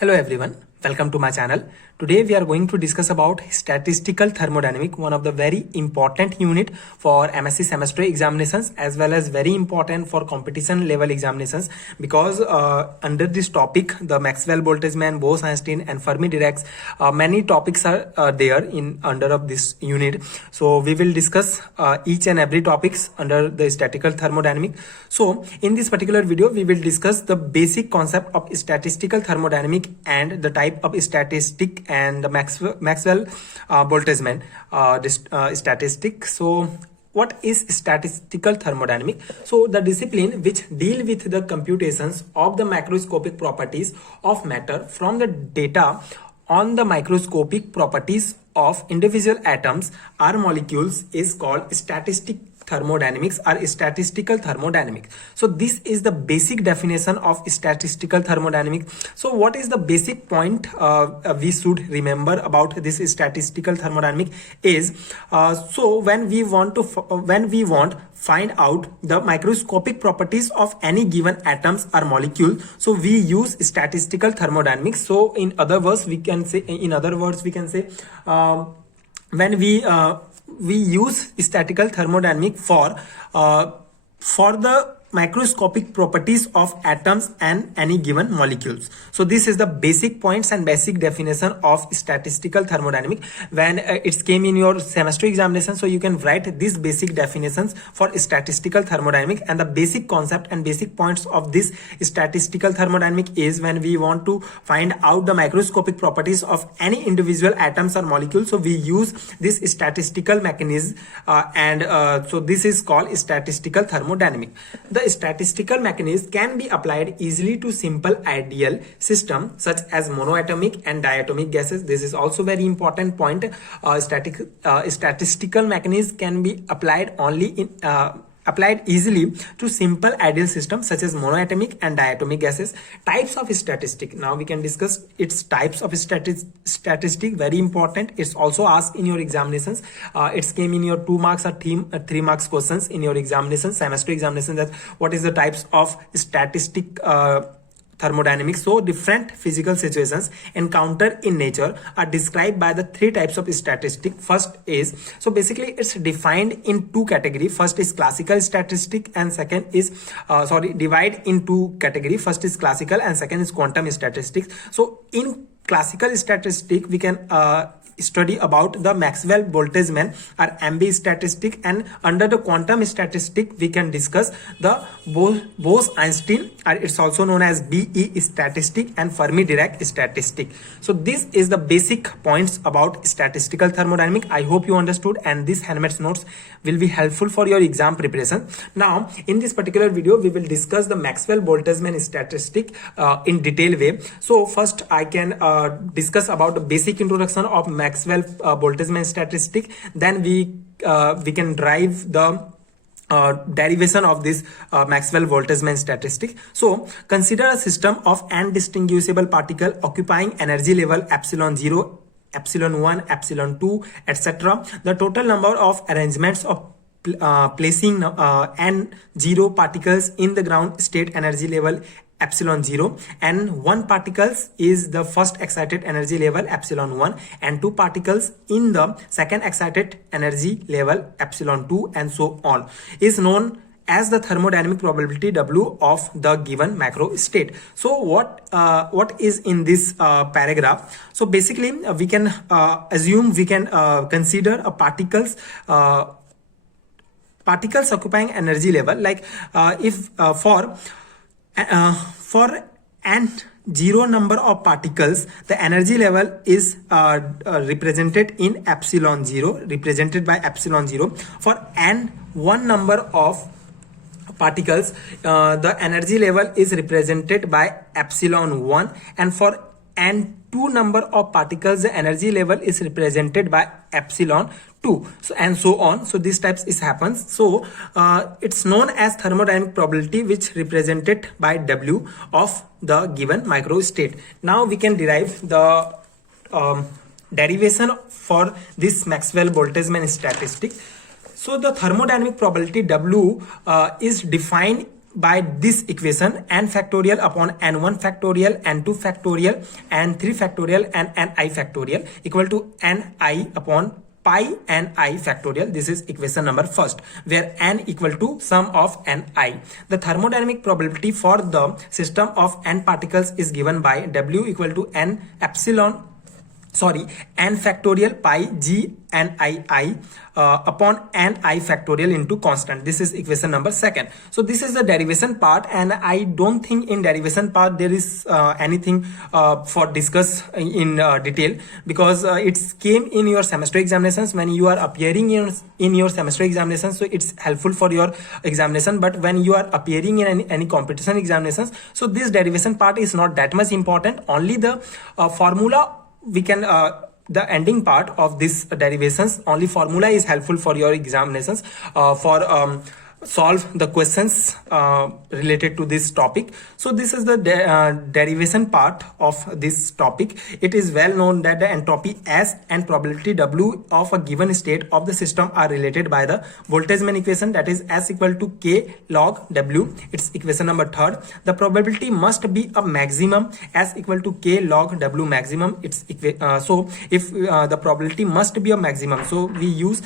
Hello everyone, welcome to my channel. Today we are going to discuss about statistical thermodynamic, one of the very important unit for MSc semester examinations as well as very important for competition level examinations because under this topic the Maxwell, Boltzmann, Bose-Einstein and Fermi-Dirac many topics are there in under of this unit. So we will discuss each and every topics under the statistical thermodynamic. So in this particular video we will discuss the basic concept of statistical thermodynamic and the type of statistic and the Maxwell Boltzmann statistic. So what is statistical thermodynamic? So the discipline which deal with the computations of the macroscopic properties of matter from the data on the microscopic properties of individual atoms or molecules is called thermodynamics or statistical thermodynamics. So this is the basic definition of statistical thermodynamics. So what is the basic point we should remember about this statistical thermodynamics is so when we want find out the microscopic properties of any given atoms or molecule, so we use statistical thermodynamics. So in other words we can say when we use statistical thermodynamic for the microscopic properties of atoms and any given molecules. So this is the basic points and basic definition of statistical thermodynamic when it came in your semester examination. So you can write these basic definitions for statistical thermodynamic, and the basic concept and basic points of this statistical thermodynamic is when we want to find out the microscopic properties of any individual atoms or molecules, so we use this statistical mechanism so this is called statistical thermodynamic. The statistical mechanism can be applied easily to simple ideal system such as monoatomic and diatomic gases. This is also very important point. Statistical mechanism can be applied applied easily to simple ideal systems such as monoatomic and diatomic gases. Types of statistic. Now we can discuss its types of statistic. Very important. It's also asked in your examinations. It came in your 2 marks or 3 marks questions in your examination, semester examination, that what is the types of statistic thermodynamics. So different physical situations encountered in nature are described by the 3 types of statistic. First is, so basically it's defined in 2 categories. First is classical statistic and second is divide in 2 categories. First is classical and second is quantum statistics. So in classical statistic we can study about the Maxwell, Boltzmann or MB statistic, and under the quantum statistic we can discuss the Bose-Einstein, or it's also known as BE statistic, and Fermi-Dirac statistic. So this is the basic points about statistical thermodynamics. I hope you understood, and this handmade notes will be helpful for your exam preparation. Now in this particular video we will discuss the Maxwell, Boltzmann statistic in detail way. So first I can discuss about the basic introduction of Maxwell Boltzmann statistic, then we can derive the derivation of this Maxwell Boltzmann statistic. So consider a system of indistinguishable particle occupying energy level epsilon 0, epsilon 1, epsilon 2, etc. The total number of arrangements of placing n0 particles in the ground state energy level epsilon 0, and 1 particles is the first excited energy level epsilon 1, and 2 particles in the second excited energy level epsilon 2, and so on, is known as the thermodynamic probability W of the given macro state. So what is in this paragraph? So basically we can assume, we can consider a particles occupying energy level, like if for n0 number of particles, the energy level is represented in epsilon 0, represented by epsilon 0. For n1 number of particles, the energy level is represented by epsilon 1, and for n2 number of particles the energy level is represented by epsilon 2, so and so on. So these types is happens. So it's known as thermodynamic probability, which represented by W of the given micro state. Now we can derive the derivation for this Maxwell Boltzmann statistic. So the thermodynamic probability W is defined by this equation, n factorial upon n1 factorial, n2 factorial, n3 factorial, and ni factorial equal to ni upon pi ni factorial. This is equation number first, where n equal to sum of ni. The thermodynamic probability for the system of n particles is given by W equal to n factorial pi g nii upon ni factorial into constant. This is equation number second. So this is the derivation part, and I don't think in derivation part there is anything for discuss in detail, because it came in your semester examinations when you are appearing in your semester examinations, so it's helpful for your examination. But when you are appearing in any competition examinations, so this derivation part is not that much important. Only the formula we can the ending part of this derivations, only formula is helpful for your examinations for solve the questions related to this topic. So this is the derivation part of this topic. It is well known that the entropy S and probability W of a given state of the system are related by the Boltzmann equation, that is S equal to K log W. It's equation number third. The probability must be a maximum, S equal to K log W maximum. It's so if the probability must be a maximum, so we use.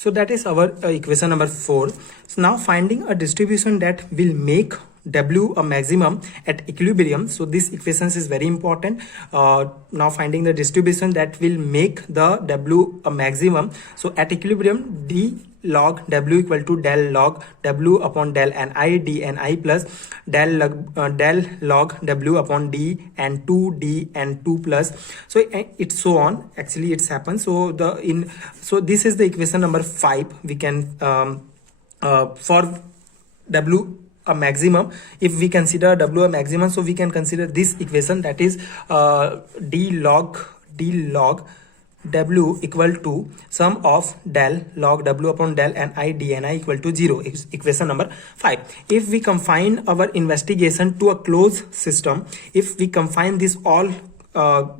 So that is our equation number 4. So now finding a distribution that will make W a maximum at equilibrium. So this equation is very important. Now finding the distribution that will make the W a maximum. So at equilibrium, D log W equal to del log W upon del Ni dni plus del log W upon D and 2 D and 2 plus. So it's so on. Actually, it's happened. So so this is the equation number 5. We can for W a maximum, if we consider W a maximum, so we can consider this equation, that is D log W equal to sum of del log W upon del Ni dni equal to 0. Equation number 5. If we confine our investigation to a closed system, if we confine this all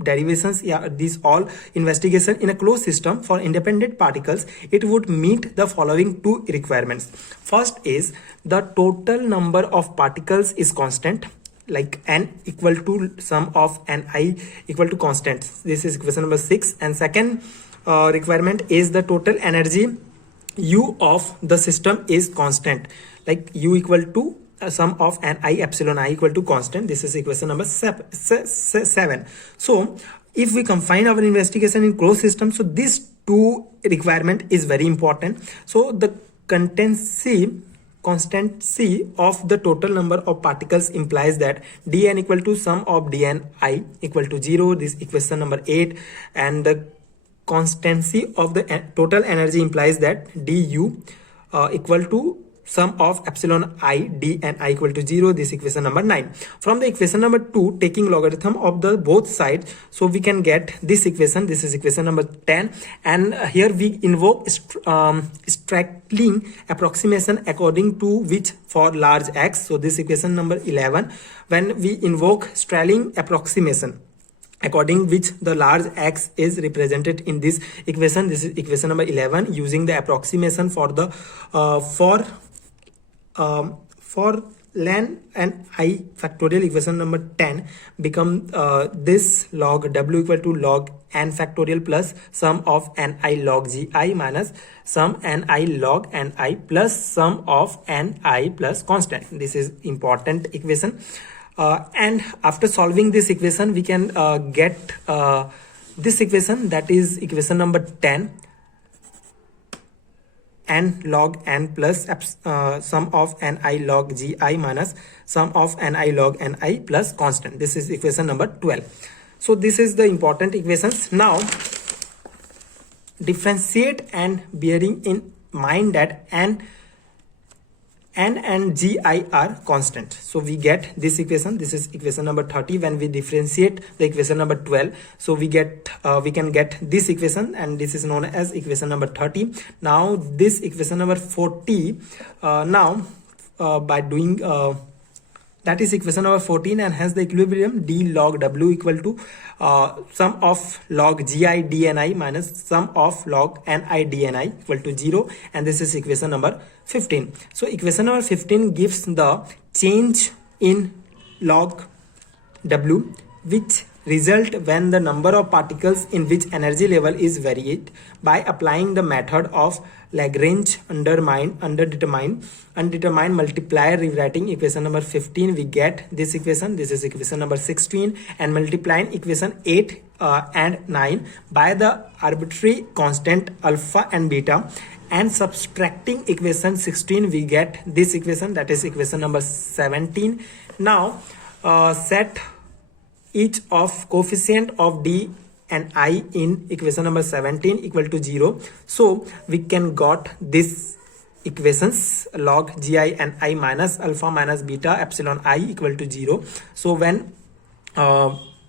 derivations, these all investigation in a closed system for independent particles, it would meet the following two requirements. First is the total number of particles is constant, like n equal to sum of ni equal to constant. This is equation number 6. And second requirement is the total energy U of the system is constant, like U equal to sum of ni epsilon I equal to constant. This is equation number 7. So if we confine our investigation in closed system, so this two requirement is very important. So the constancy of the total number of particles implies that dn equal to sum of dni equal to 0. This equation number 8. And the constancy of the total energy implies that du equal to sum of epsilon I d and I equal to 0. This equation number 9. From the equation number 2, taking logarithm of the both sides, so we can get this equation. This is equation number 10. And here we invoke Strackling approximation, according to which for large x, so this equation number 11. When we invoke Strackling approximation, according which the large x is represented in this equation, this is equation number 11, using the approximation for the for ln and I factorial, equation number 10 become this log W equal to log n factorial plus sum of ni log gi minus sum ni log ni plus sum of ni plus constant. This is important equation. And after solving this equation, we can get this equation, that is equation number 10, n log n plus sum of ni log gi minus sum of ni log ni plus constant. This is equation number 12. So this is the important equations. Now differentiate and bearing in mind that n and gi are constant. So we get this equation. This is equation number 30. When we differentiate the equation number 12, so we can get this equation, and this is known as equation number 30. Now this equation number 40, by doing that is equation number 14, and hence the equilibrium d log w equal to sum of log gi dni minus sum of log ni dni equal to 0, and this is equation number 15. So equation number 15 gives the change in log w, which result when the number of particles in which energy level is varied. By applying the method of Lagrange undetermined multiplier, rewriting equation number 15, we get this equation. This is equation number 16, and multiplying equation 8 and 9 by the arbitrary constant alpha and beta, and subtracting equation 16, we get this equation, that is equation number 17. Now set each of coefficient of d and I in equation number 17 equal to 0. So we can got this equations log gi and I minus alpha minus beta epsilon I equal to 0. So when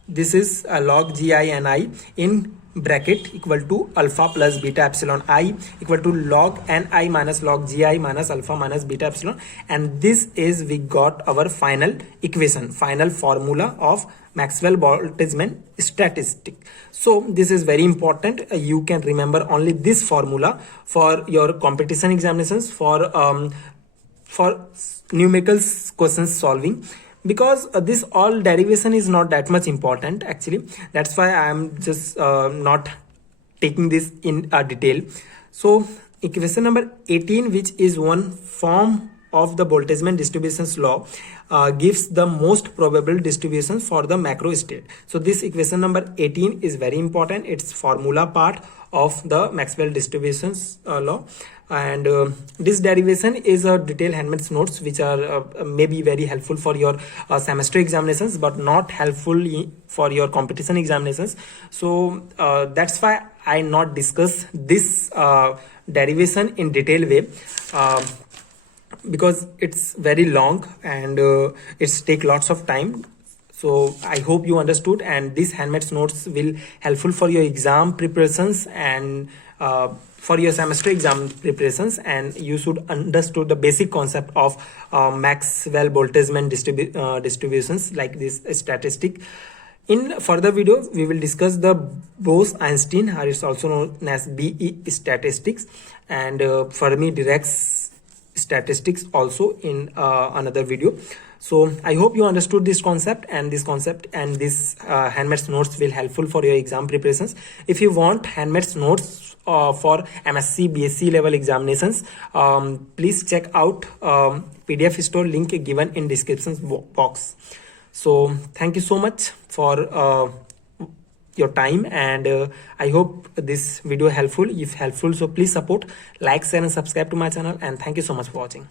this is log gi and I in bracket equal to alpha plus beta epsilon I equal to log ni minus log gi minus alpha minus beta epsilon, and this is we got our final equation, final formula of Maxwell-Boltzmann statistic. So this is very important. You can remember only this formula for your competition examinations, for numerical questions solving, because this all derivation is not that much important actually. That's why I am just not taking this in detail. So equation number 18, which is one form of the Boltzmann distributions law, gives the most probable distribution for the macro state. So this equation number 18 is very important. It's formula part of the Maxwell distributions law, and this derivation is a detailed handmade notes which are maybe very helpful for your semester examinations, but not helpful for your competition examinations. So that's why I not discuss this derivation in detail way, because it's very long and it's take lots of time. So I hope you understood, and these handmade notes will helpful for your exam preparations and for your semester exam preparations, and you should understood the basic concept of Maxwell-Boltzmann distributions like this statistic. In further video, we will discuss the Bose-Einstein, or it's also known as BE statistics, and Fermi-Dirac statistics also in another video. So I hope you understood this concept, and this handmade notes will helpful for your exam preparations. If you want handmade notes for MSc BSc level examinations, please check out PDF store link given in description box. So thank you so much for your time, and I hope this video helpful. If helpful, so please support, like, share and subscribe to my channel, and thank you so much for watching.